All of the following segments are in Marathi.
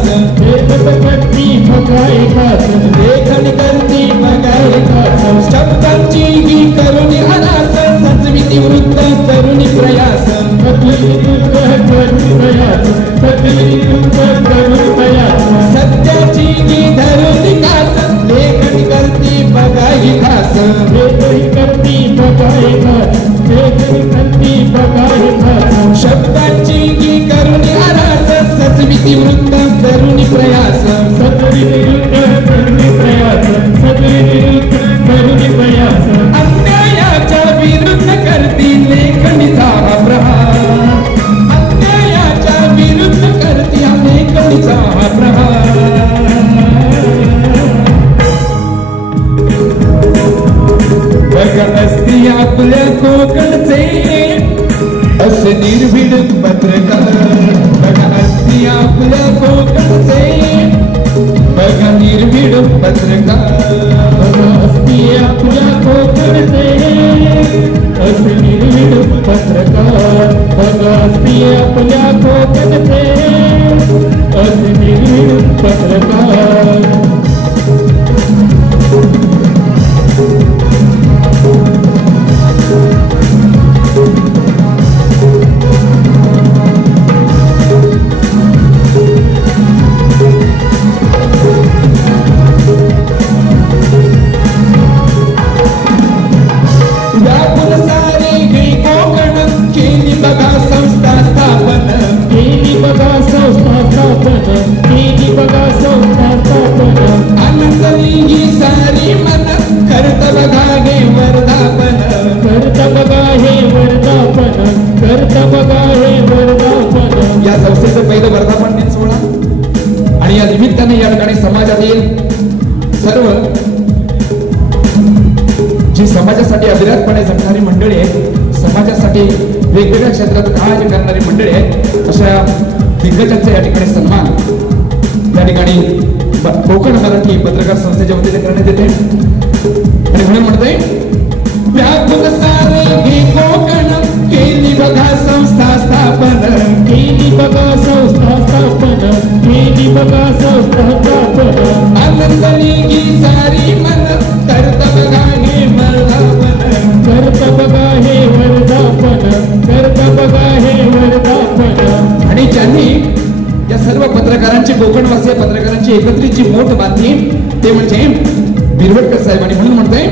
प्रयास करती बघाय खास लेखन करती बघाय खास शब्दांची ही करुणी हरास सजविती वृत्त तरुणी प्रयास सत्याची ही धरुणी कास लेखन करती बघाय खास करती बघाय खास करती बघाय खास शब्दांची ही करुणी हरास सजविती वृत्त तरुणी प्रयास अन्यायाच्या विरुद्ध करती लेखणीचा प्रहार अन्यायाच्या विरुद्ध करती लेखणीचा प्रहार बघ असती आपल्या कोकणचे असे निर्भीड पत्रकार बघ असती आपल्या कोकणचे बघ निर्भीड पत्रकार असती आपल्या कोकणचे असे निर्भीड पत्रकार बघ असती आपल्या कोकणचे असे निर्भीड पत्रकार या संस्थेचं पहिलं वर्धापन दिन सोहळा आणि या निमित्ताने या ठिकाणी समाजातील सर्व जी समाजासाठी अविरतपणे झटणारी मंडळी आहेत समाजासाठी वेगवेगळ्या क्षेत्रात कार्य करणारी मंडळी आहेत अशा दिग्गजांचा या ठिकाणी सन्मान या ठिकाणी कोकण मराठी पत्रकार संस्थेच्या वतीने करण्यात येते आणि म्हणून म्हणतोय व्याकुल सारे हे कोकण केली बघा संस्था स्थापन केली बघा संस्था स्थापन केली बघा संस्था स्थापन आनंदली की सारी मन करत बघा हे वर्धापन करत बघा हे वर्धापन करत बघा हे वर्धापन आणि ज्यांनी या सर्व पत्रकारांची कोकणवासीय पत्रकारांची एकत्रित जी मोठ बांधली ते म्हणजे बिरवटकर साहेबांनी म्हणून म्हणतोय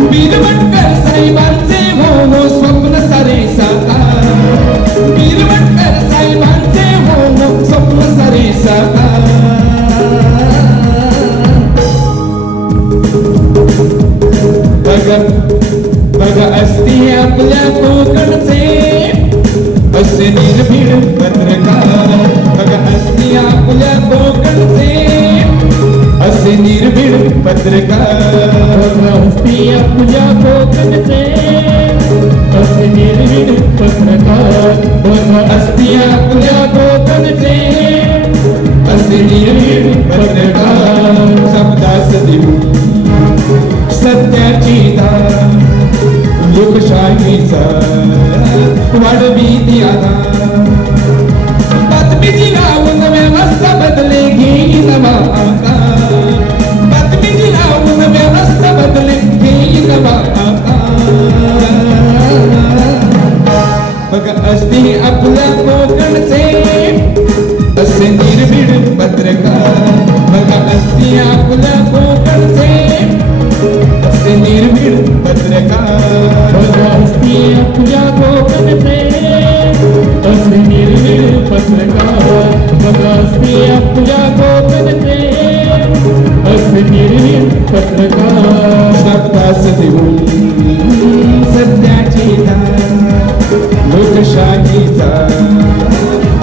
बिरवटकर साहेबांचे हो स्वप्न सारे साकार बिरवटकर साहेबांचे हो स्वप्न सारे साकार बघ असती आपल्या कोकणचे असे निर्भीड पत्रकार बघ असती आपल्या कोकणचे असे निर्भीड पत्रकार असती आपल्या कोकणचे असे निर्भीड पत्रकार असती आपल्या कोकणचे असे निर्भीड पत्रकार शब्दास देऊ सत्याची धार लोकशाहीचा वाढवी ती आधार बातमीची लावून व्यवस्था बदले घेईन आकार बातमीची लावून व्यवस्था बदले घेईन आकार बघ असती आपल्या कोकणचे असे निर्भीड पत्रकार बघ असती आपल्या कोकणचे असे निर्भीड पत्रकार असती आपल्या कोकणचे असे निर्भीड पत्रकार असती आपल्या कोकणचे असे निर्भीड पत्रकार शब्दास देऊन सत्याची धार लोकशाहीचा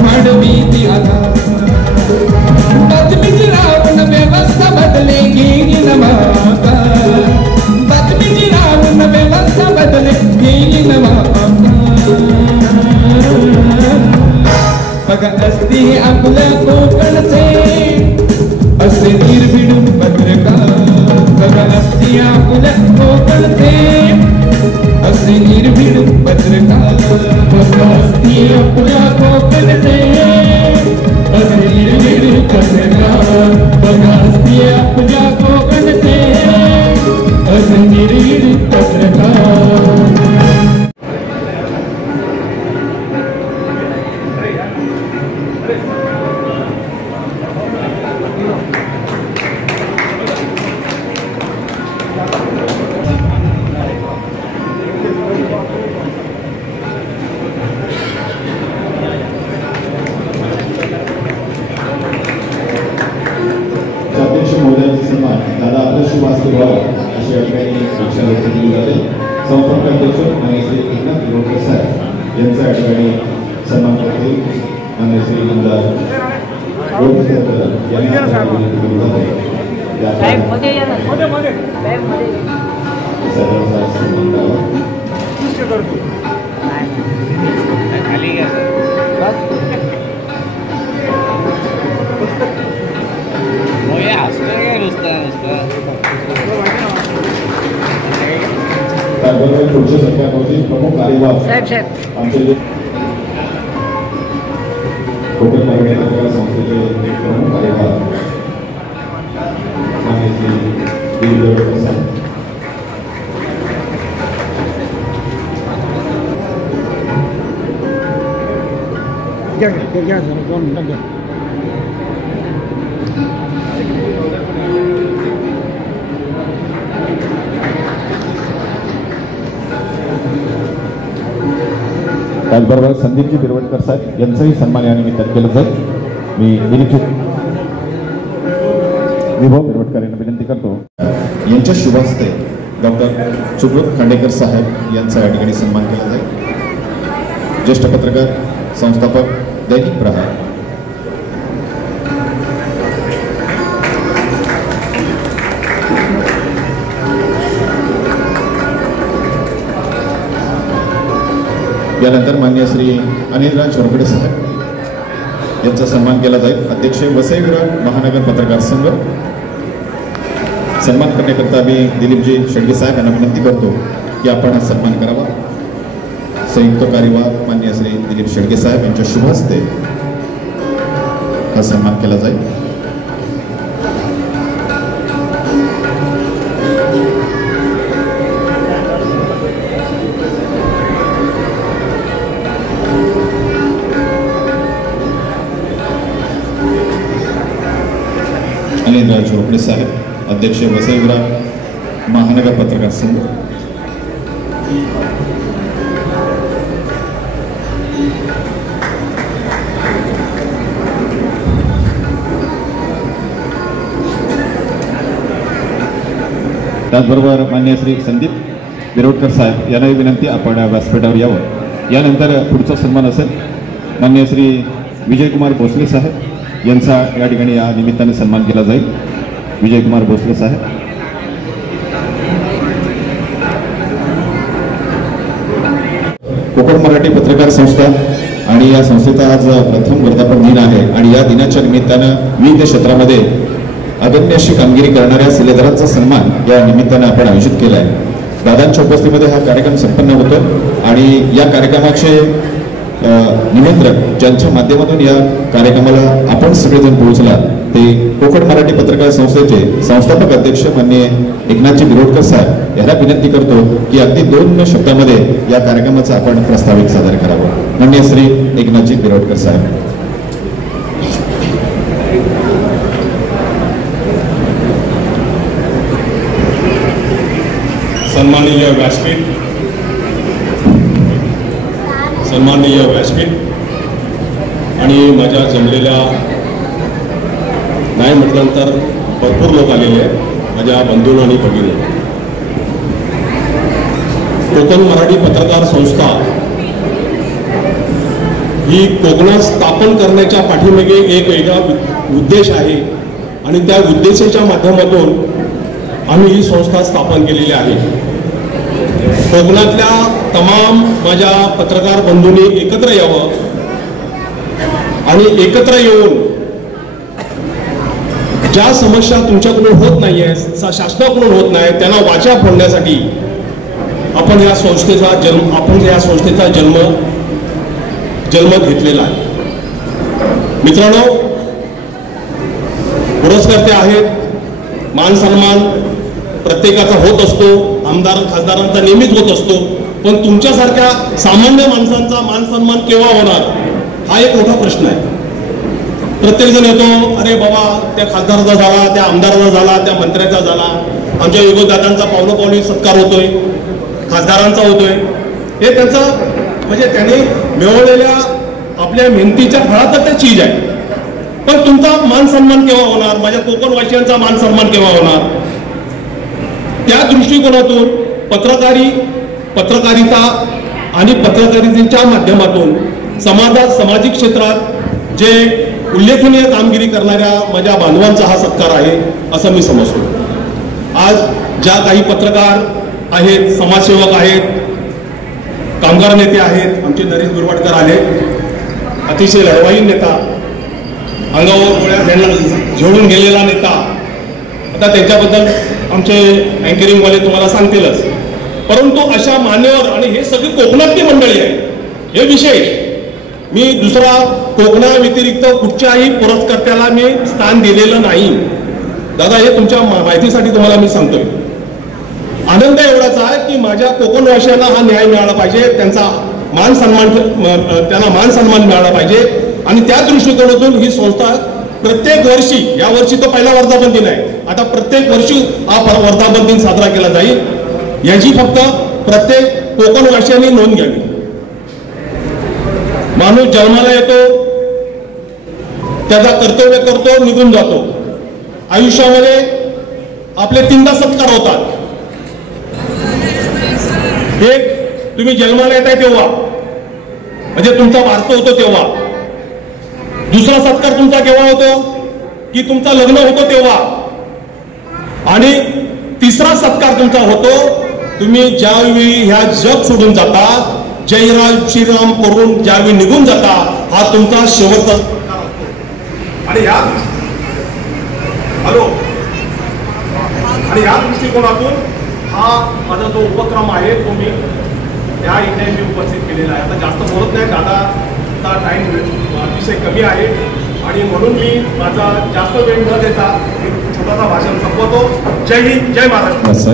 वाढवी ती आधार बातमीची लावून व्यवस्था बदले घेईन आकार बातमीची लावून व्यवस्था बदले घेईन बघ असती आपल्या कोकणचे असे निर्भीड पत्रकार बघ असती आपल्या कोकणचे असे निर्भीड पत्रकार असती आपल्या कोकणचे असे त्याबरोबर पुढच्या संख्यामध्ये प्रमुख कार्यवाह आमचे कोकण मराठी पत्रकार संस्थेचे प्रमुख कार्यवाह माननीय श्री दिलीप साहेब त्याचबरोबर संदीपजी बिरवटकर साहेब यांचाही सन्मान या निमित्ताने केला जाईल. मी निरीक्षक विभव बिरवटकर यांना विनंती करतो. यांच्या शुभ हस्ते डॉक्टर सुब्रत खांडेकर साहेब यांचा या ठिकाणी सन्मान केला जाईल. ज्येष्ठ पत्रकार संस्थापक दैनिक प्रहार. यानंतर माननीय श्री अनिलराज झोरपडे साहेब यांचा सन्मान केला जाईल. अध्यक्ष वसई विरार महानगर पत्रकार संघ. सन्मान करण्याकरता मी दिलीपजी शेडगे साहेब यांना विनंती करतो की आपण हा सन्मान करावा. संयुक्त कार्यवाह माननीय श्री दिलीप शेडगे साहेब यांच्या शुभ हस्ते हा सन्मान केला जाईल. अनिलराज झोरपडे साहेब अध्यक्ष वसई विरार महानगर पत्रकार संघ. त्याचबरोबर माननीय श्री संदीप बिरवटकर साहेब यांनाही विनंती आपण व्यासपीठावर यावं. यानंतर पुढचा सन्मान असेल माननीय श्री विजयकुमार भोसले साहेब यांचा या ठिकाणी या निमित्ताने सन्मान केला जाईल. विजयकुमार भोसले साहेब. कोकण मराठी पत्रकार संस्था आणि या संस्थेचा आज प्रथम वर्धापन दिन आहे आणि या दिनाच्या निमित्तानं विविध क्षेत्रामध्ये अगण्य अशी कामगिरी करणाऱ्या शिलेदारांचा सन्मान या निमित्तानं आपण आयोजित केला आहे. दादांच्या उपस्थितीमध्ये हा कार्यक्रम संपन्न होतो आणि या कार्यक्रमाचे निमंत्रक ज्यांच्या माध्यमातून या कार्यक्रमाला आपण सगळेजण पोहोचला ते कोकण मराठी पत्रकार संस्थेचे संस्थापक अध्यक्ष माननीय एकनाथजी बिरोडकर साहेब यांना विनंती करतो की अगदी 2 शब्दामध्ये या कार्यक्रमाचं आपण प्रस्तावित सादर करावं. माननीय श्री एकनाथजी बिरोडकर साहेब. सन्माननीय व्यासपीठ आणि माझ्या जमलेल्या नाही म्हटलं तर भरपूर लोक आलेले आहेत. माझ्या बंधू आणि भगिनी. कोकण मराठी पत्रकार संस्था ही कोकणात स्थापन करण्याच्या पाठीमागे एक वेगळा उद्देश आहे आणि त्या उद्देशाच्या माध्यमातून आम्ही ही संस्था स्थापन केलेली आहे. कोकणातल्या तमाम माझ्या पत्रकार बंधूंनी एकत्र यावं आणि एकत्र येऊन ज्या समस्या तुमच्याकडून होत नाहीये, शासनाकडून होत नाही, त्यांना वाचा फोडण्यासाठी आपण या संस्थेचा जन्म घेतलेला आहे. मित्रांनो, पुरस्कर्ते आहेत. मान सन्मान प्रत्येकाचा होत असतो. आमदार खासदारांचा नेहमीच होत असतो. पण तुमच्यासारख्या सामान्य माणसांचा मान सन्मान केव्हा होणार हा एक मोठा प्रश्न आहे. प्रत्येक जण येतो, अरे बाबा त्या खासदाराचा झाला, त्या आमदाराचा झाला, त्या मंत्र्याचा झाला, आमच्या युगदादांचा पावलोपावली सत्कार होतोय, खासदारांचा होतोय. हे त्यांचं म्हणजे त्यांनी मिळवलेल्या आपल्या मेहनतीच्या फळाचं ते चीज आहे. पण तुमचा मान सन्मान केव्हा होणार? माझ्या कोकणवासियांचा मान सन्मान केव्हा होणार? त्या दृष्टिकोनातून पत्रकारिता आणि पत्रकारितेच्या माध्यमातून सामाजिक क्षेत्रात जे उल्लेखनीय कामगिरी करणाऱ्या माझ्या बांधवांचा हा सत्कार आहे असं मी समजतो. आज ज्या काही पत्रकार आहेत, समाजसेवक आहेत, कामगार नेते आहेत, आमचे नरेश गिरवाडकर आले, अतिशय लढवाई नेता, अंगावर गोळ्या झेडून गेलेला नेता. आता त्यांच्याबद्दल आमचे अँकरिंगवाले तुम्हाला सांगतीलच. परंतु अशा मान्यवर आणि हे सगळी कोकणातली मंडळी आहे, हे विशेष. मी दुसरा कोकणाव्यतिरिक्त कुठच्याही पुरस्कर्त्याला मी स्थान दिलेलं नाही. दादा, हे तुमच्या माहितीसाठी तुम्हाला मी सांगतोय. आनंद एवढाच आहे की माझ्या कोकणवासियांना हा न्याय मिळाला पाहिजे, त्यांना मान सन्मान मिळाला पाहिजे. आणि त्या दृष्टिकोनातून ही संस्था प्रत्येक वर्षी, या वर्षी तो पहिला वर्धापन दिन आहे, आता प्रत्येक वर्षी हा वर्धापन दिन साजरा केला जाईल. याची फक्त प्रत्येक कोकणवासियांनी नोंद घ्यावी. माणूस जन्माला येतो, त्याचा कर्तव्य करतो, निघून जातो. आयुष्यामध्ये आपले 3दा सत्कार होतात. एक, तुम्ही जन्माला येताय तेव्हा, म्हणजे तुमचा वारसा होतो तेव्हा. दुसरा सत्कार तुमचा केव्हा होतो की तुमचा लग्न होतो तेव्हा. आणि तिसरा सत्कार तुमचा होतो तुम्ही ज्यावेळी ह्या जग सोडून जाता, जय राम श्रीराम करून ज्यावेळी निघून जाता, हा तुमचा शेवटचा सत्कार असतो. आणि या दृष्टिकोनातून हा माझा जो उपक्रम आहे तो मी या इथे मी उपस्थित केलेला आहे. आता जास्त बोलत नाही, दादाचा टाइम अतिशय कमी आहे आणि म्हणून मी माझा जास्त वेळ न देता छोटासा भाषण संपवतो. जय हिंद, जय महाराष्ट्र.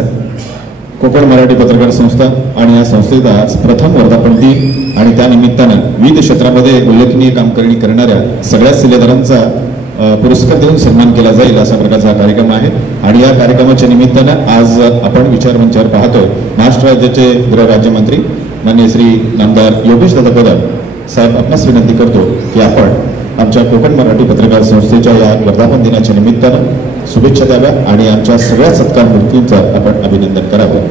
कोकण मराठी पत्रकार संस्था आणि या संस्थेचा आज प्रथम वर्धापन दिन आणि त्या निमित्तानं विविध क्षेत्रामध्ये उल्लेखनीय कामगिरी करणाऱ्या सगळ्या शिलेदारांचा पुरस्कार देऊन सन्मान केला जाईल अशा प्रकारचा हा कार्यक्रम आहे. आणि या कार्यक्रमाच्या निमित्तानं आज आपण विचारमंचावर पाहतोय महाराष्ट्र राज्याचे गृहराज्यमंत्री माननीय श्री नामदार योगेश दादा पवार साहेब. आपणास विनंती करतो की आपण आमच्या कोकण मराठी पत्रकार संस्थेच्या या वर्धापन दिनाच्या निमित्तानं शुभेच्छा द्याव्या आणि आमच्या सगळ्या सत्कार मूर्तींचं आपण अभिनंदन करावं.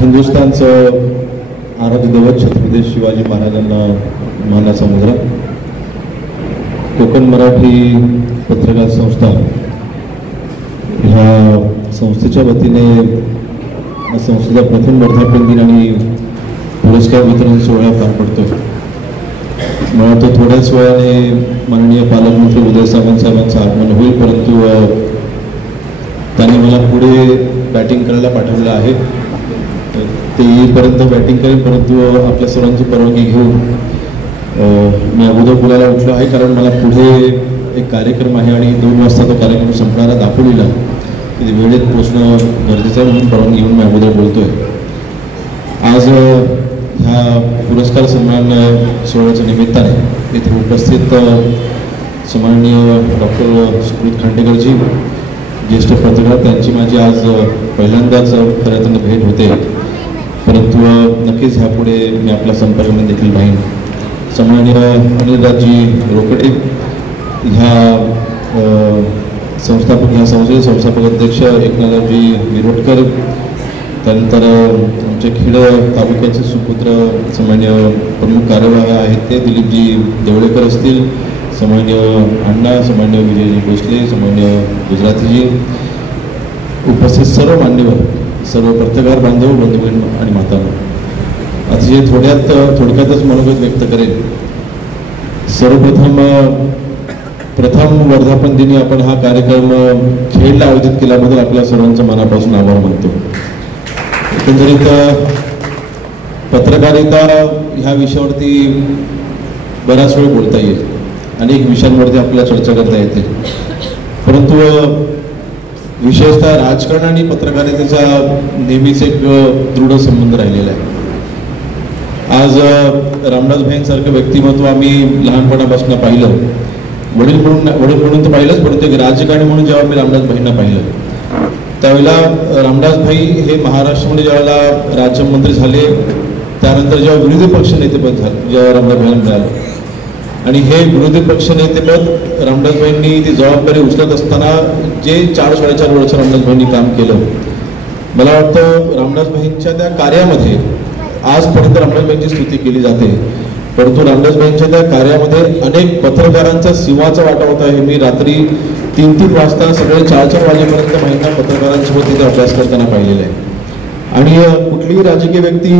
हिंदुस्थानचं आराध्य दैवत छत्रपती शिवाजी महाराजांना मानाचा मुजरा. कोकण मराठी पत्रकार संस्था ह्या संस्थेच्या वतीने संस्थेचा प्रथम वर्धापन दिन आणि पुरस्कार वितरण सोहळा पार पडतो. मला तो थोड्याच वेळाने माननीय पालकमंत्री उदय सामंत साहेबांचं आगमन होईल, परंतु त्यांनी मला पुढे बॅटिंग करायला पाठवलं आहे. ते येईपर्यंत बॅटिंग करेन, परंतु आपल्या सर्वांची परवानगी घेऊन मी अगोदर बोलायला उठलो आहे, कारण मला पुढे एक कार्यक्रम आहे आणि 2 वाजता तो कार्यक्रम संपणारा दाखवलेला की वेळेत पोचणं गरजेचं आहे, म्हणून परवानगी घेऊन मी अगोदर बोलतोय. आज ह्या पुरस्कार सन्मान सोहळ्याच्या निमित्ताने इथे उपस्थित सन्माननीय डॉक्टर सुकृत खांडेकरजी, ज्येष्ठ पत्रकार, त्यांची माझी आज पहिल्यांदाच खरं तर भेट होते, परंतु नक्कीच ह्यापुढे मी आपल्या संपर्कामध्ये देखील राहीन. सन्माननीय अनिलराजजी रोकडे, ह्या संस्थेचे संस्थापक अध्यक्ष एकनाथरावजी गिरोटकर, त्यानंतर आमचे खेड तालुक्याचे सुपुत्र सन्मान्य प्रमुख कार्यवाह आहेत ते दिलीपजी देवळेकर असतील, सन्मान्य अण्णा, सन्मान्य विजयजी भोसले, सन्मान्य गुजरातीजी, उपस्थित सर्व मान्यवर, सर्व पत्रकार बांधव, बंधुबहीण आणि मातांनो, अतिशय थोडक्यातच मनोगत व्यक्त करेन. सर्वप्रथम प्रथम वर्धापन दिनी आपण हा कार्यक्रम खेडला आयोजित केल्याबद्दल आपल्या सर्वांचं मनापासून आभार मानतो. एकंदरीत पत्रकारिता ह्या विषयावरती बराच वेळ बोलता येईल, अनेक विषयांवरती आपल्याला चर्चा करता येते, परंतु विशेषतः राजकारण आणि पत्रकारितेचा नेहमीच एक दृढ संबंध राहिलेला आहे. आज रामदास भाईंसारखं व्यक्तिमत्व आम्ही लहानपणापासून पाहिलं, वडील म्हणून तर पाहिलंच, परंतु एक राजकारणी म्हणून जेव्हा मी रामदास भाईंना पाहिलं त्यावेळेला रामदास भाई हे महाराष्ट्रामध्ये ज्यावेळेला राज्यमंत्री झाले त्यानंतर जेव्हा विरोधी पक्ष नेतेपद झालं, जेव्हा रामदासभाईंना मिळालं आणि हे विरोधी पक्ष नेतेपद रामदासभाईंनी ती जबाबदारी उचलत असताना जे 4-4.5 वर्ष रामदासभाईंनी काम केलं, मला वाटतं रामदासभाईंच्या त्या कार्यामध्ये आजपर्यंत रामदासभाईंची स्तुती केली जाते, परंतु रामदासभाईंच्या त्या कार्यामध्ये अनेक पत्रकारांचा सिंहाचा वाटा होता. हे मी रात्री 3-3 वाजता सगळे 4-4 वाजेपर्यंत महिना पत्रकारांसोबत तिथे अभ्यास करताना पाहिलेला आहे. आणि कुठलीही राजकीय व्यक्ती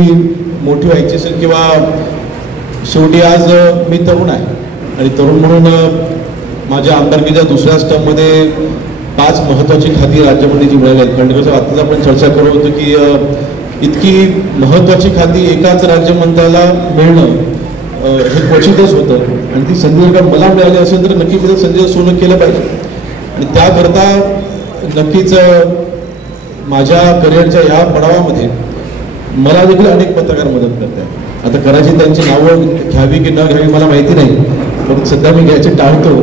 मोठी व्हायची असेल किंवा शेवटी आज मी तरुण आहे आणि तरुण म्हणून माझ्या आमदारकीच्या दुसऱ्या टर्ममध्ये 5 महत्त्वाची खाती राज्यामध्ये जी मिळाली आहेत. खंडकर आत्ताच आपण चर्चा करत होतो की इतकी महत्त्वाची खाती एकाच राज्यमंत्र्याला मिळणं हे क्वचितच होतं आणि ती संधी जर मला मिळाली असेल तर नक्की मी संधीचं सोनं केलं पाहिजे. आणि त्याकरता नक्कीच माझ्या करिअरच्या या पडावामध्ये मला देखील अनेक पत्रकार मदत करतात. आता कदाचित त्यांची नावं घ्यावी की न घ्यावी मला माहिती नाही, पण सध्या मी घ्यायचे टाळतो,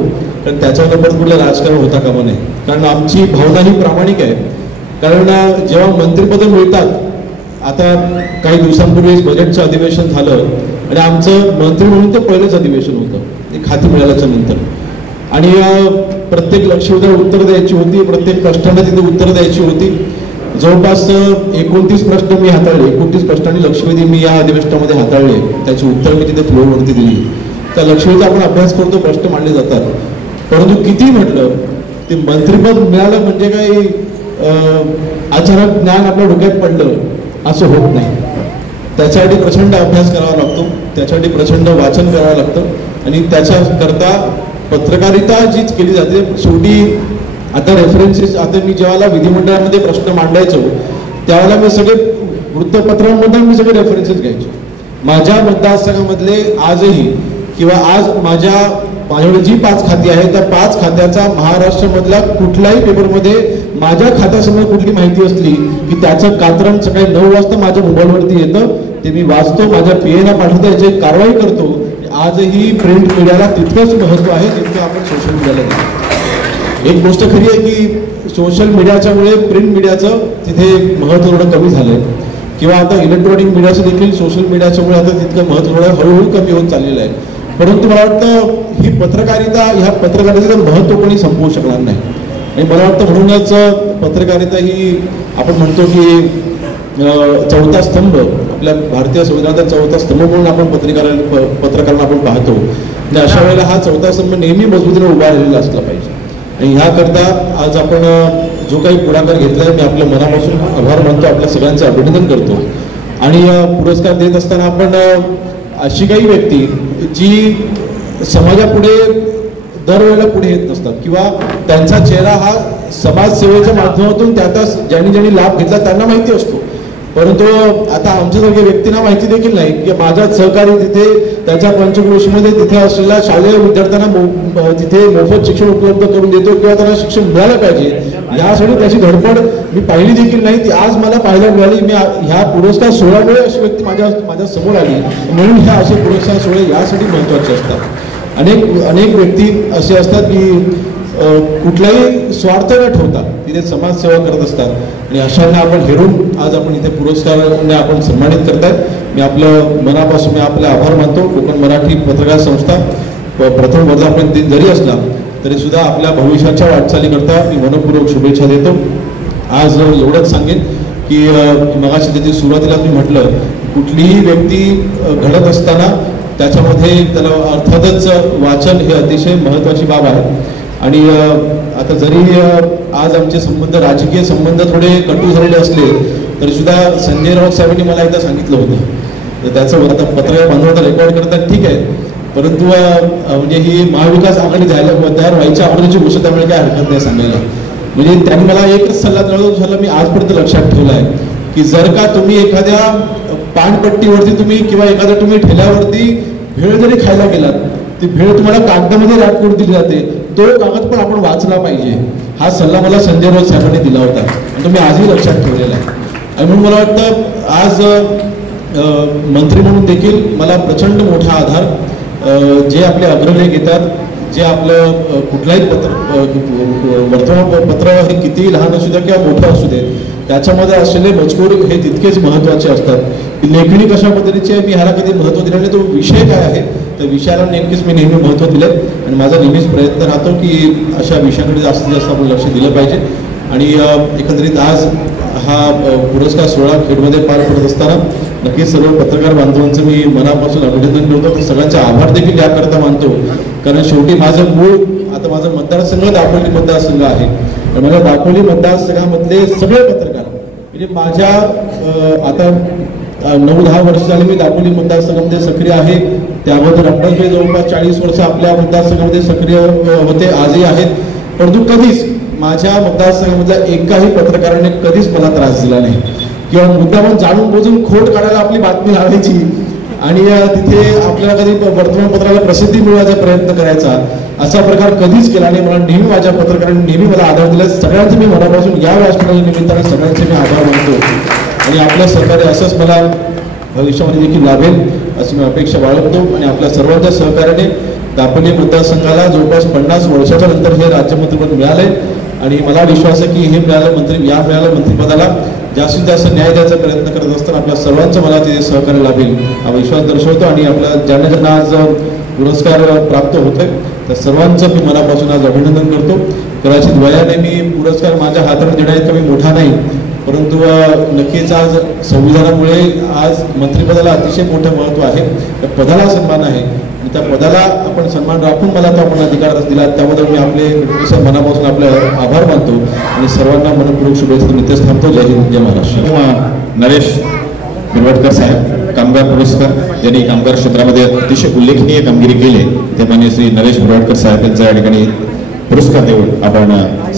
कारण त्याच्यावर परत कुठलं राजकारण होता कामा नये. कारण आमची भावना ही प्रामाणिक आहे. कारण जेव्हा मंत्रिपदं मिळतात, आता काही दिवसांपूर्वीच बजेटचं अधिवेशन झालं आणि आमचं मंत्री म्हणून ते पहिलंच अधिवेशन होतं ते खाती मिळाल्याच्या नंतर. आणि प्रत्येक लक्षवेधीला उत्तर द्यायची होती, प्रत्येक प्रश्नाला तिथे उत्तर द्यायची होती. जवळपास 29 प्रश्न मी हाताळले, 29 प्रश्नांनी लक्षवेधी मी या अधिवेशनामध्ये हाताळले, त्याची उत्तर मी तिथे फ्लोअरवरती दिली. त्या लक्षवेधीचा आपण अभ्यास करतो, प्रश्न मांडले जातात, परंतु किती म्हटलं ते मंत्रिपद मिळालं म्हणजे काही अचानक ज्ञान आपल्या डोक्यात पडलं असं होत नाही. त्याच्यासाठी प्रचंड अभ्यास करावा लागतो, त्याच्यासाठी प्रचंड वाचन करावं लागतं आणि त्याच्याकरता पत्रकारिता जीच केली जाते. शेवटी आता रेफरन्सेस, आता मी जेव्हा विधिमंडळामध्ये प्रश्न मांडायचो त्यावेळेला मी सगळे वृत्तपत्रांमध्ये मी सगळे रेफरन्सेस घ्यायचो. माझ्या मतदारसंघामधले आजही किंवा आज माझ्याकडे जी 5 खाती आहेत त्या 5 खात्याचा महाराष्ट्रामधल्या कुठल्याही पेपरमध्ये माझ्या खात्यासमोर कुठली माहिती असली की त्याचं कात्रण सकाळी 9 वाजता माझ्या मोबाईलवरती येतं, ते मी वाचतो, माझ्या PA ला पाठवतो, याची कारवाई करतो. आजही प्रिंट मीडियाला तितकंच महत्त्व आहे जितकं आपण सोशल मीडियाला देतो. एक गोष्ट खरी आहे की सोशल मीडियाच्यामुळे प्रिंट मीडियाचं तिथे महत्त्व थोडं कमी झालंय किंवा आता इलेक्ट्रॉनिक मीडियाचं देखील सोशल मीडियाच्यामुळे आता तितकं महत्त्व थोडं हळूहळू कमी होत चाललेलं आहे. परंतु मला वाटतं ही पत्रकारिता, ह्या पत्रकारितेचं महत्त्व कोणी संपवू शकणार नाही. आणि मला वाटतं म्हणूनच पत्रकारिता ही आपण म्हणतो की 4था स्तंभ, आपल्या भारतीय संविधानाचा 4था स्तंभ म्हणून आपण पत्रकारांना आपण पाहतो. आणि अशा वेळेला हा 4था स्तंभ नेहमी मजबूतीने उभा राहिलेला असला पाहिजे. आणि ह्याकरता आज आपण जो काही पुढाकार घेतला आहे मी आपल्या मनापासून आभार मानतो, आपल्या त्यांचं अभिनंदन करतो. आणि पुरस्कार देत असताना आपण अशी काही व्यक्ती जी समाजापुढे दरवेळेला पुढे येत नसतात किंवा त्यांचा चेहरा हा समाजसेवेच्या माध्यमातून ज्यांनी लाभ घेतला त्यांना माहिती असतो, परंतु आता आमच्यासारख्या व्यक्तींना माहिती देखील नाही की माझा सहकारी तिथे त्याच्या पंचक्रोशीमध्ये तिथे असलेल्या शालेय विद्यार्थ्यांना तिथे मोफत शिक्षण उपलब्ध करून देतो किंवा त्यांना शिक्षण मिळालं पाहिजे यासाठी त्याची धडपड मी पाहिली देखील नाही. ती आज मला पाहायला मिळाली. मी ह्या पुरस्कार सोहळ्यामुळे अशी व्यक्ती माझ्या समोर आली, म्हणून ह्या असे पुरस्कार सोहळे यासाठी महत्त्वाचे असतात. अनेक व्यक्ती असे असतात की कुठलाही स्वार्थ न ठेवता तिथे समाजसेवा करत असतात आणि अशांना आपण हेरून आज आपण इथे पुरस्काराने आपण सन्मानित करतायत. मी आपलं मनापासून मी आपले आभार मानतो. कोकण मराठी पत्रकार संस्था प्रथम वर्धापन दिन जरी असला तरी सुद्धा आपल्या भविष्याच्या वाटचालीकरता मी मनपूर्वक शुभेच्छा देतो. आज एवढंच सांगेन की मगाशी त्याची सुरुवातीला मी म्हटलं कुठलीही व्यक्ती घडत असताना त्याच्यामध्ये त्याला अर्थातच वाचन हे अतिशय महत्त्वाची बाब आहे. आणि आता जरी आज आमचे संबंध राजकीय संबंध थोडे कटू झालेले असले तरी सुद्धा संजय राऊत साहेबांनी मला एकदा सांगितलं होतं, तर त्याचं आता पत्रकार बांधवांना रेकॉर्ड करतात ठीक आहे, परंतु म्हणजे ही महाविकास आघाडी तयार व्हायच्या अगोदरची गोष्ट, त्यामुळे काय हरकत नाही सांगायला. म्हणजे त्यांनी मला एकच सल्ला दिला मी आजपर्यंत लक्षात ठेवला आहे की जर का तुम्ही एखाद्या पानपट्टीवरती तुम्ही किंवा एखाद्या तुम्ही ठेल्यावरती भेळ जरी खायला गेलात, ती भेळ तुम्हाला कागदामध्ये रॅप करून दिली जाते, तो कागद पण आपण वाचला पाहिजे. हा सल्ला मला संजय राऊत साहेबांनी दिला होता आणि तो मी आजही लक्षात ठेवलेला आहे. आणि म्हणून मला वाटतं आज मंत्री म्हणून देखील मला प्रचंड मोठा आधार जे आपले अग्रलेख येतात, जे आपलं कुठलाही वर्तमानपत्र हे कितीही लहान असू द्या किंवा मोठं असू दे, त्याच्यामध्ये असलेले मजकूर हे तितकेच महत्त्वाचे असतात. की लेखणी कशा पद्धतीची आहे, मी ह्याला कधी महत्त्व दिलं नाही. तो विषय काय आहे, त्या विषयाला नेमकीच मी नेहमी महत्त्व दिलं आणि माझा नेहमीच प्रयत्न राहतो की अशा विषयाकडे जास्तीत जास्त आपण लक्ष दिलं पाहिजे. आणि एकंदरीत आज हा पुरस्कार सोहळा खेडमध्ये पार पडत असताना नक्कीच सर्व पत्रकार बांधवांचं मी मनापासून अभिनंदन करतो. सगळ्यांचे आभार देखील याकरता मानतो, कारण शेवटी माझं मूळ आता माझं मतदारसंघ दापोली मतदारसंघ आहे. माझ्या दापोली मतदारसंघामधले सगळे पत्रकार म्हणजे माझ्या आता 9-10 वर्ष झाले मी दापोली मतदारसंघामध्ये सक्रिय आहे. त्यामध्ये रमणाजी जवळपास 40 वर्ष आपल्या मतदारसंघामध्ये सक्रिय होते, आजही आहेत. परंतु कधीच माझ्या मतदारसंघामधल्या एकाही पत्रकाराने कधीच मला त्रास दिला नाही किंवा मुद्दामून जाणून बुजून खोट काढायला आपली बातमी लावायची आणि तिथे आपल्याला कधी वर्तमानपत्राला प्रसिद्धी मिळवायचा प्रयत्न करायचा असा प्रकार कधीच केला नाही. मला नेहमी माझ्या पत्रकारांनी नेहमी मला आधार दिला. सगळ्यांचे मी मनापासून या व्यासपीठाच्या निमित्ताने सगळ्यांचे मी आभार मानतो आणि आपल्या सहकार्य असंच मला भविष्यामध्ये देखील लाभेल अशी मी अपेक्षा बाळगतो. आणि आपल्या सर्वांच्या सहकार्याने दापोली मतदारसंघाला जवळपास 50 वर्षाच्या नंतर हे राज्यमंत्रीपद मिळाले आणि मला विश्वास आहे की हे मिळालं मंत्रिपदाला जास्तीत जास्त न्याय द्यायचा प्रयत्न करत असताना आपल्या सर्वांचं मला ते सहकार्य लाभेल हा विश्वास दर्शवतो. आणि आपल्या ज्यांना आज पुरस्कार प्राप्त होतोय त्या सर्वांचं मी मनापासून आज अभिनंदन करतो. कदाचित वयाने मी पुरस्कार माझ्या हाताने देण्यात कमी मोठा नाही, परंतु नक्कीच आज संविधानामुळे आज मंत्रिपदाला अतिशय मोठं महत्त्व आहे. त्या पदाला सन्मान आहे आणि त्या पदाला आपण सन्मान राखून मला तो आपण अधिकार दिला त्याबद्दल मी आपले मनापासून आपले आभार मानतो आणि सर्वांना मनपूर्वक शुभेच्छा नित्यास थांबतो. जय हिंद, जय महाराष्ट्र. नरेश बिरवटकर साहेब कामगार पुरस्कार, ज्यांनी कामगार क्षेत्रामध्ये अतिशय उल्लेखनीय कामगिरी केली ते माननीय श्री नरेश बिरवटकर साहेब यांचा या ठिकाणी पुरस्कार देऊन आपण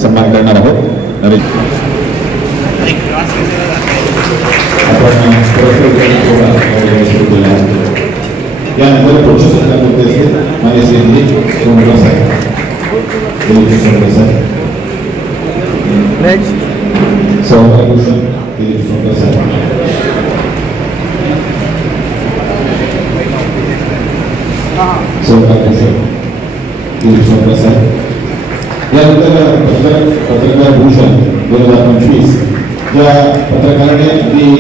सन्मान करणार आहोत. नरेश यानंतर पुढच्या सूचना करते असतील माननीय श्री दिलीप सोमवार साहेब. दिलीप सोमवार साहेब सहभागभूषण दिलीप सोमवार साहेब. सहभागभूषण दिलीप सोमवार साहेब. यानंतर पत्रकार भूषण 2025 ज्या पत्रकाराने अगदी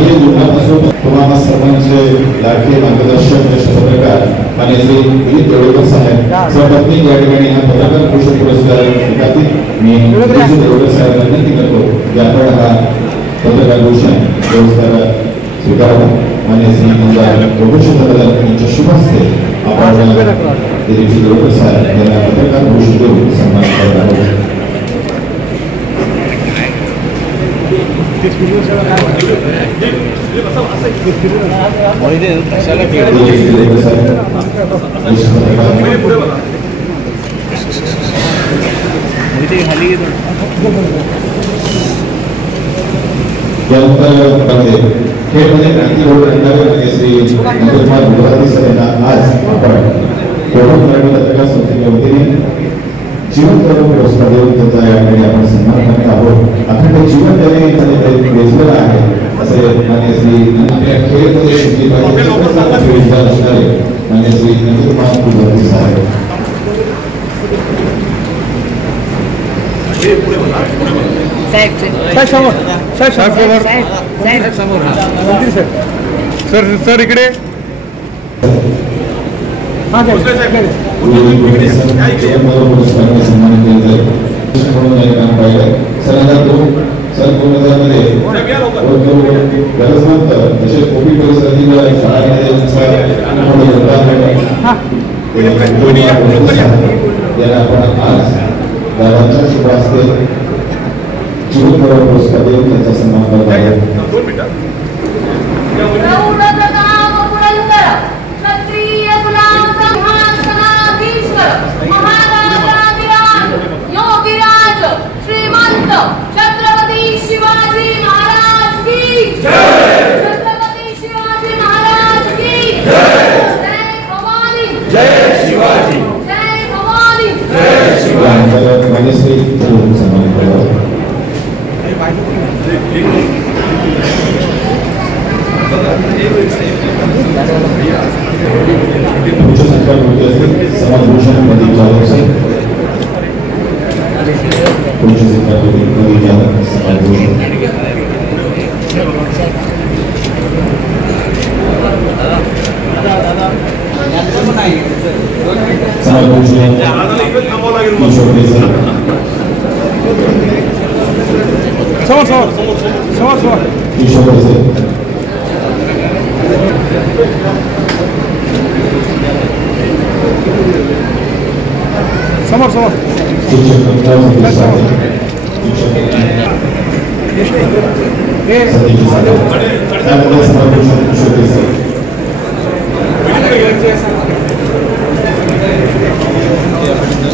दुर्गापासून तुम्हाला सर्वांचे लाडके मार्गदर्शक ज्येष्ठ पत्रकार माननीय श्री दिलीप देवळकर साहेब सहपत्नी या ठिकाणी हा पत्रकार भूषण पुरस्कार स्वीकारतील. मी दिलीप देवळकर साहेबांना विनंती करतो की आपण हा पत्रकार भूषण पुरस्कार स्वीकारावा. माननीय श्री प्रभूषण यांच्या शुभ हस्ते आपण दिलीप देवळकर साहेब यांना पत्रकार भूषण देऊन सन्मान करत आहोत. खेळमध्ये क्रांती घडवून आणणारे श्री नंदकुमार गुजराती सर यांना आज आपण कोकण मराठी पत्रकार संस्थेच्या वतीने जीवन करून पुरस्कार देऊन त्यांचा या ठिकाणी आपण सन्मान करत आहोत. अखंड जीवन त्याने वेचलेलं आहे असे माननीय श्री आपल्या खेळमध्ये असणारे माननीय श्री नंदकुमार गुजराती साहेब. सर इकडे सन्मान केले सन 2000 मध्ये गरजवंत तसेच कोविड परिस्थितीतील शाळांमध्ये याला आपण आज गावाच्या शुभ हस्ते जीवन पुरस्कार देऊन त्यांचा सन्मान करत आहोत. छत्रपती शिवाजी महाराज की जय. छत्रपती शिवाजी महाराज की जय. जय भवानी, जय शिवाजी, जय भवानी, जय शिवाजी. माननीय सन्मान करत उच्च संख्या होती असतील समाजभूषण प्रदीप जाधव साहेब.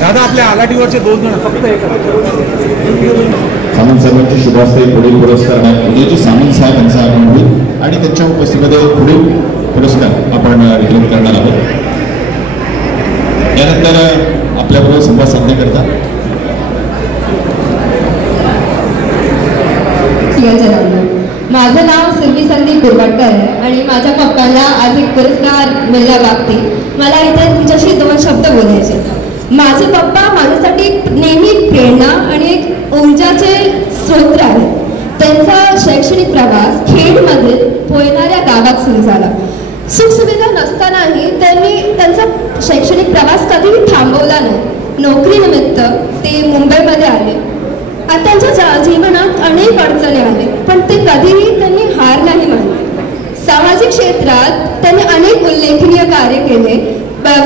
दादा आपल्या आघाडीवरचे 2 जण फक्त एक सामंत साहेबांची शुभास्ते पुढील पुरस्कार उद्याची सामंत साहेब यांचा आगमन होईल आणि त्यांच्या उपस्थितीमध्ये पुढील पुरस्कार आपण वितरित करणार आहोत. यानंतर आपल्याबरोबर संवाद साधण्याकरता माझं नाव सिल्वी संदीप कुरवाडकर आहे आणि माझ्या पप्पांना आज एक पुरस्कार मिळल्या बाबतीत मला इथे तुमच्याशी 2 शब्द बोलायचे. माझे पप्पा माझ्यासाठी नेहमी प्रेरणा आणि एक ऊर्जाचे स्रोत आहेत. त्यांचा शैक्षणिक प्रवास खेडमध्ये पोयणाऱ्या गावात सुरू झाला. सुखसुविधा नसतानाही त्यांनी त्यांचा शैक्षणिक प्रवास कधीही थांबवला नाही. नोकरीनिमित्त ते मुंबईमध्ये आले. त्यांच्या जीवनात अनेक अडचणी आले पण ते कधीही त्यांनी हार नाही मानली. सामाजिक क्षेत्रात त्यांनी अनेक उल्लेखनीय कार्य केले.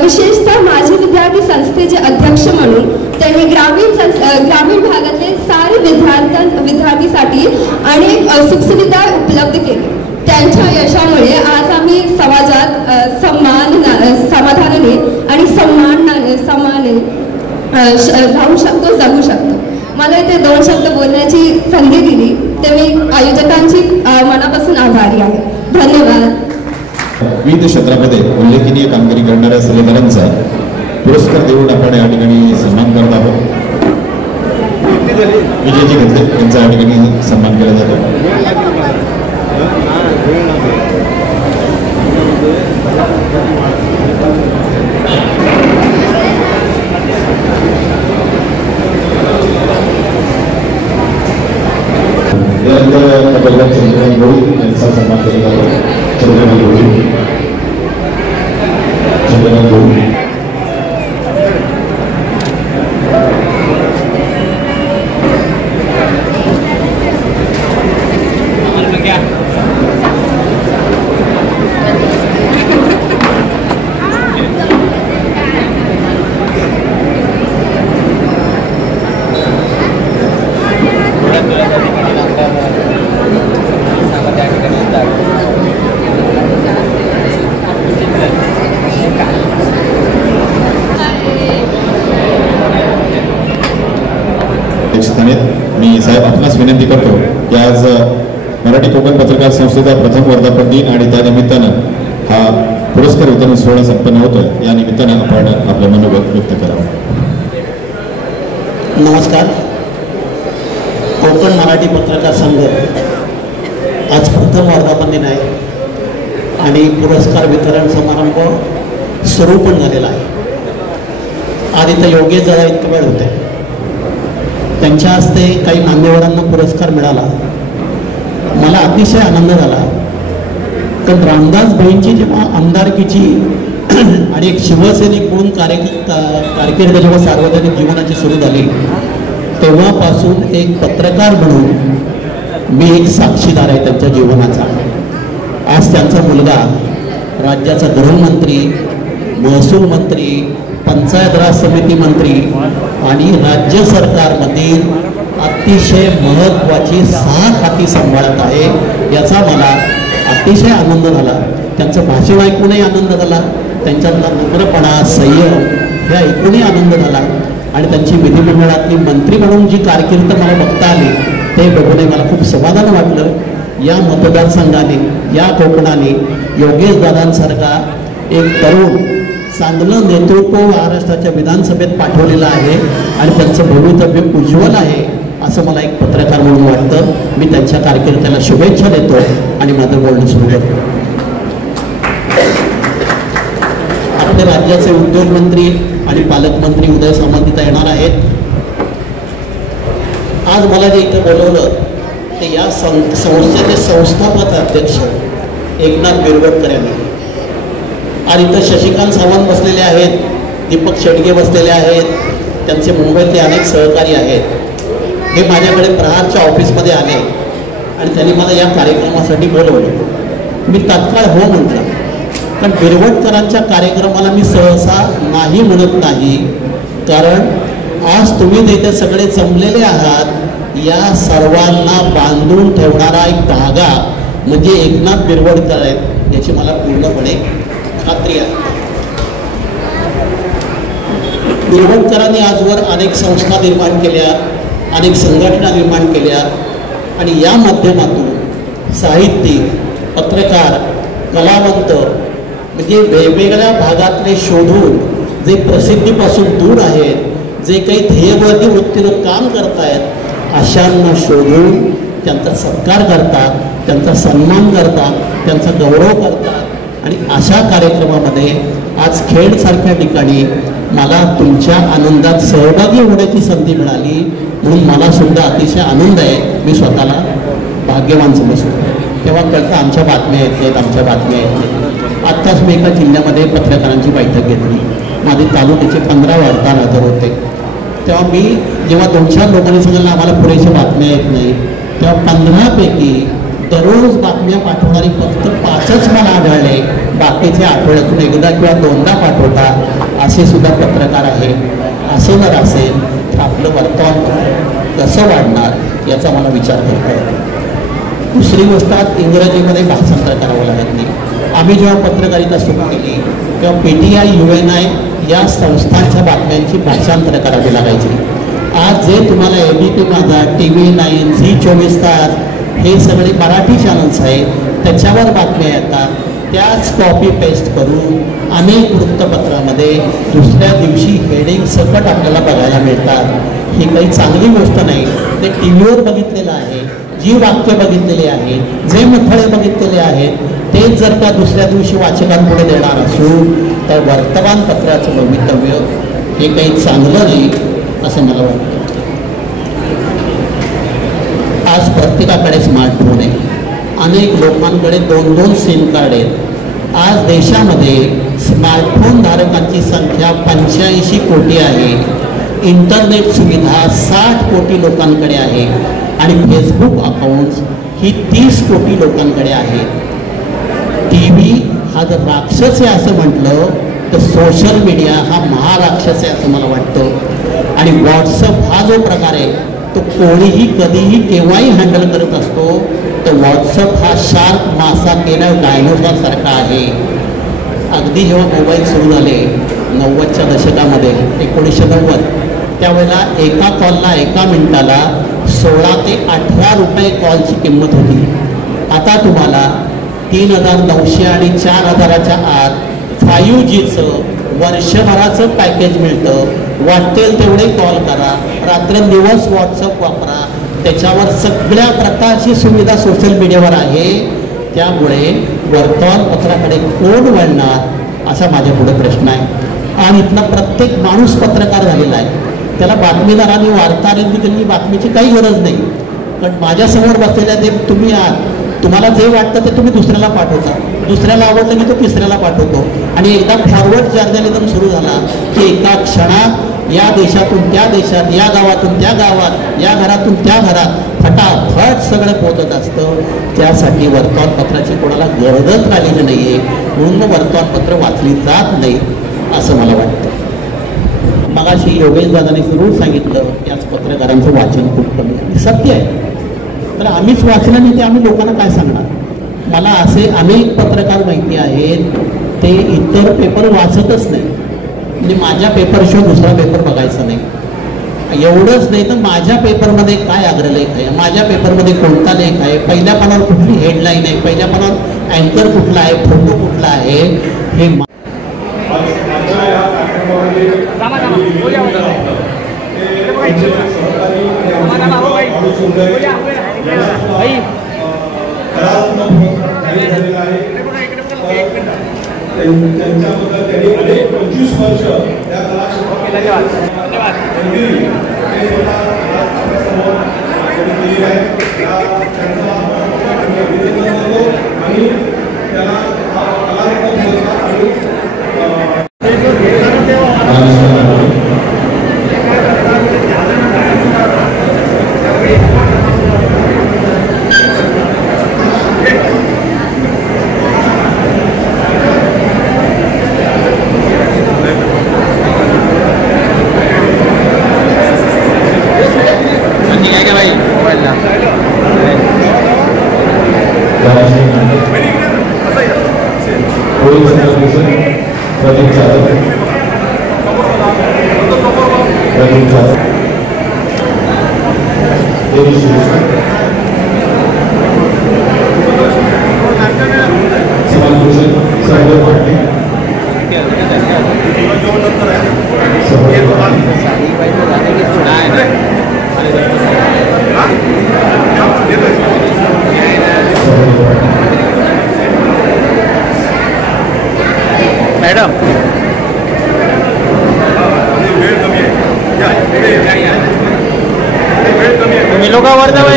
विशेषतः माझी विद्यार्थी संस्थेचे अध्यक्ष म्हणून त्यांनी ग्रामीण भागातले सारे विद्यार्थीसाठी अनेक सुखसुविधा उपलब्ध केली. त्यांच्या यशामुळे आज आम्ही समाजात समाधानाने आणि सन्मानाने राहू शकतो, जगू शकतो. मला इथे 2 शब्द बोलण्याची संधी दिली ते मी आयोजकांची मनापासून आभारी आहे. धन्यवाद. विविध क्षेत्रामध्ये उल्लेखनीय कामगिरी करणाऱ्या सल्लेदारांचा पुरस्कार देऊन आपण या ठिकाणी सन्मान करत आहोत. विजयजी घेतले यांचा या ठिकाणी सन्मान केला जातो. चंद्रकांत गोळी यांचा सन्मान केला जातो. चंद्रकांत गोळी मी साहेब आपणास विनंती करतो की आज मराठी कोकण पत्रकार संस्थेचा प्रथम वर्धापन दिन आणि त्या निमित्तानं हा पुरस्कार वितरण सोहळा संपन्न होतोय. या निमित्तानं आपण आपलं मनोगत व्यक्त करावं. नमस्कार. कोकण मराठी पत्रकार संघ आज प्रथम वर्धापन दिन आहे आणि पुरस्कार वितरण समारंभ सुरू पण झालेला आहे. आज इथं योगेश जरा इतका वेळ होते. त्यांच्या हस्ते काही मान्यवरांना पुरस्कार मिळाला. मला अतिशय आनंद झाला कारण रामदास भाईंची जेव्हा आमदारकीची आणि एक शिवसैनिक म्हणून कारकीर्द जेव्हा सार्वजनिक जीवनाची सुरू झाली तेव्हापासून एक पत्रकार म्हणून मी एक साक्षीदार आहे त्यांच्या जीवनाचा. आज त्यांचा मुलगा राज्याचा गृहमंत्री, महसूल मंत्री, पंचायत राज समिती मंत्री आणि राज्य सरकारमधील अतिशय महत्त्वाची 6 खाती सांभाळत आहे. याचा मला अतिशय आनंद झाला. त्यांचं भाषण ऐकूनही आनंद झाला. त्यांच्यातला नम्रपणा, संयम हे ऐकूनही आनंद झाला आणि त्यांची विधिमंडळातली मंत्री म्हणून जी कारकीर्द मला बघता आली ते बघूनही मला खूप समाधान वाटलं. या मतदारसंघाने, या कोकणाने योगेश दादांसारखा एक तरुण चांगलं नेतृत्व महाराष्ट्राच्या विधानसभेत पाठवलेलं आहे आणि त्यांचं भवितव्य उज्ज्वल आहे असं मला एक पत्रकार म्हणून वाटतं. मी त्यांच्या कारकिर्दीला शुभेच्छा देतो आणि माझं बोलणं सुरू करतो. आपले राज्याचे उद्योगमंत्री आणि पालकमंत्री उदय सामंत इथं येणार आहेत. आज मला जे इथं बोलवलं ते या संस्थेचे संस्थापक अध्यक्ष एकनाथ बिरवटकर यांनी. आणि इथं शशिकांत सावंत बसलेले आहेत, दीपक शेडगे बसलेले आहेत, त्यांचे मुंबईतले अनेक सहकारी आहेत. हे माझ्याकडे प्रहारच्या ऑफिसमध्ये आले आणि त्यांनी मला या कार्यक्रमासाठी बोलवलं. मी तात्काळ हो म्हटलं, पण बिरवटकरांच्या कार्यक्रमाला मी सहसा नाही म्हणत नाही, कारण आज तुम्ही तिथे सगळे जमलेले आहात. या सर्वांना बांधून ठेवणारा एक धागा म्हणजे एकनाथ बिरवटकर आहेत याची मला पूर्णपणे खात्री आहे. बिरवटकरांनी आजवर अनेक संस्था निर्माण केल्या, अनेक संघटना निर्माण केल्या आणि या माध्यमातून साहित्यिक, पत्रकार, कलावंत म्हणजे वेगवेगळ्या भागातले शोधून जे प्रसिद्धीपासून दूर आहेत, जे काही ध्येयवर्ती वृत्तीनं काम करतायत अशांना शोधून त्यांचा सत्कार करतात, त्यांचा सन्मान करतात, त्यांचा गौरव करतात. आणि अशा कार्यक्रमामध्ये आज खेडसारख्या ठिकाणी मला तुमच्या आनंदात सहभागी होण्याची संधी मिळाली म्हणून मला सुद्धा अतिशय आनंद आहे. मी स्वतःला भाग्यवान समजतो. तेव्हा कळतं आमच्या बातम्या येत आमच्या बातम्या येत. आत्ताच मी एका जिल्ह्यामध्ये पत्रकारांची बैठक घेतली. माझे तालुक्याचे 15 वार्ताहर हजर होते. तेव्हा मी जेव्हा 2-4 लोकांनी सांगितलं आम्हाला पुरेशा बातम्या येत नाही, तेव्हा 15पैकी दररोज बातम्या पाठवणारी फक्त 5च मला आढळले. बाकीचे आठवड्यातून एकदा किंवा 2दा पाठवतात असे सुद्धा पत्रकार आहे. असं जर असेल तर आपलं वर्तमानपत्र कसं वाढणार याचा मला विचार करता येतो. दुसरी गोष्ट इंग्रजीमध्ये भाषांतर करावं लागत नाही. आम्ही जेव्हा पत्रकारिता सुरू केली तेव्हा PTI UNI या संस्थांच्या बातम्यांची भाषांतर करावी लागायची. आज जे तुम्हाला ABP माझा, TV9, झी24 तास हे सगळे मराठी चॅनल्स आहेत, त्याच्यावर बातम्या येतात. त्याच कॉपी पेस्ट करून अनेक वृत्तपत्रामध्ये दुसऱ्या दिवशी हेडिंग सकट आपल्याला बघायला मिळतात. ही काही चांगली गोष्ट नाही. ते TV वर बघितलेलं आहे, जी वाक्य बघितलेली आहे, जे मथळे बघितलेले आहेत तेच जर का दुसऱ्या दिवशी वाचकांपुढे देणार असू तर वर्तमानपत्राचं भवितव्य हे काही चांगलं नाही असं मला वाटतं. आज प्रत्येकाकडे स्मार्टफोन आहे, अनेक लोकांकडे 2-2 सिम कार्ड आहेत. आज देशामध्ये स्मार्टफोन धारकांची संख्या 85 कोटी आहे. इंटरनेट सुविधा 60 कोटी लोकांकडे आहे आणि फेसबुक अकाउंट्स ही 30 कोटी लोकांकडे आहे. TV हा जर राक्षस आहे असं म्हटलं तर सोशल मीडिया हा महाराक्षस आहे असं मला वाटतं. आणि व्हॉट्सअप हा जो प्रकार आहे तो कोणीही कधीही केव्हाही हँडल करत असतो. तर व्हॉट्सअप हा शार्क मासा केला डायनोसॉर सारखा आहे. अगदी जेव्हा मोबाईल सुरू झाले 90च्या दशकामध्ये 1990 त्यावेळेला एका कॉलला 1 मिनिटाला 16 ते 18 रुपये कॉलची किंमत होती. आता तुम्हाला 3,900 आणि 4,000च्या आत 5Gचं वर्षभराचं पॅकेज मिळतं. वाटेल तेवढे कॉल करा, रात्रंदिवस व्हॉट्सअप वापरा, त्याच्यावर सगळ्या प्रकारची सुविधा सोशल मीडियावर आहे. त्यामुळे वर्तमानपत्राकडे कोण वळणार असा माझ्या पुढे प्रश्न आहे. आणि इथला प्रत्येक माणूस पत्रकार झालेला आहे. त्याला बातमीदारांनी वार्ताहरांनी त्यांनी बातमीची काही गरज नाही. पण माझ्यासमोर बसलेल्या ते तुम्ही आहात, तुम्हाला जे वाटतं ते तुम्ही दुसऱ्याला पाठवता, दुसऱ्याला आवडलं की तो तिसऱ्याला पाठवतो. आणि एकदा फॉरवर्ड जर्नलिझम सुरू झाला की एका क्षणात या देशातून त्या देशात, या गावातून त्या गावात, या घरातून त्या घरात फटाफट सगळं पोहोचत असतं. त्यासाठी वर्तमानपत्राची कोणाला गरजच राहिलेली नाही आहे. म्हणून मग वर्तमानपत्र वाचली जात नाही असं मला वाटतं. मगाशी योगेश दादाने जरूर सांगितलं याच पत्रकारांचं वाचन खूप कमी आहे. सत्य आहे. तर आम्हीच वाचलं नाही ते आम्ही लोकांना काय सांगणार. मला असे अनेक पत्रकार माहिती आहेत ते इतर पेपर वाचतच नाही. म्हणजे माझ्या पेपरशिवाय दुसरा पेपर बघायचा नाही. एवढंच नाही तर माझ्या पेपरमध्ये काय अग्रलेख आहे, माझ्या पेपरमध्ये कोणता लेख आहे, पहिल्या पानावर कुठली हेडलाईन आहे, पहिल्या पानावर अँकर कुठला आहे, फोटो कुठला आहे, हे त्यांच्याबद्दल त्यांनी 25 वर्ष त्या कला क्षेत्रात मॅडम तुम्ही लोक वर जावा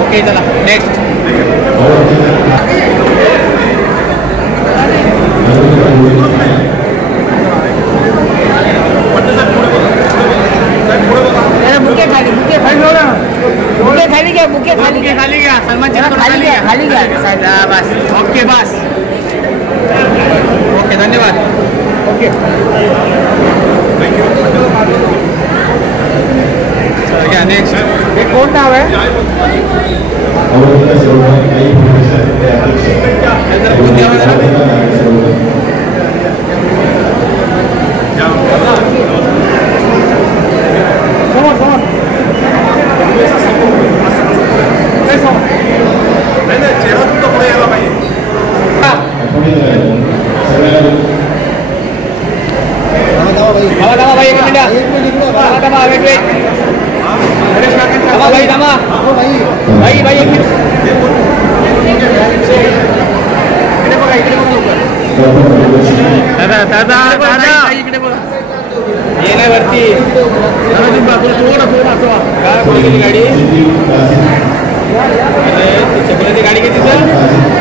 ओके चला नेक्स्ट खाली घ्या सलमान खाली घ्या बस ओके बस ओके धन्यवाद ओके घ्या नेक्स्ट हे कोण नाव आहे वरती गाडी चपलाची गाडी किती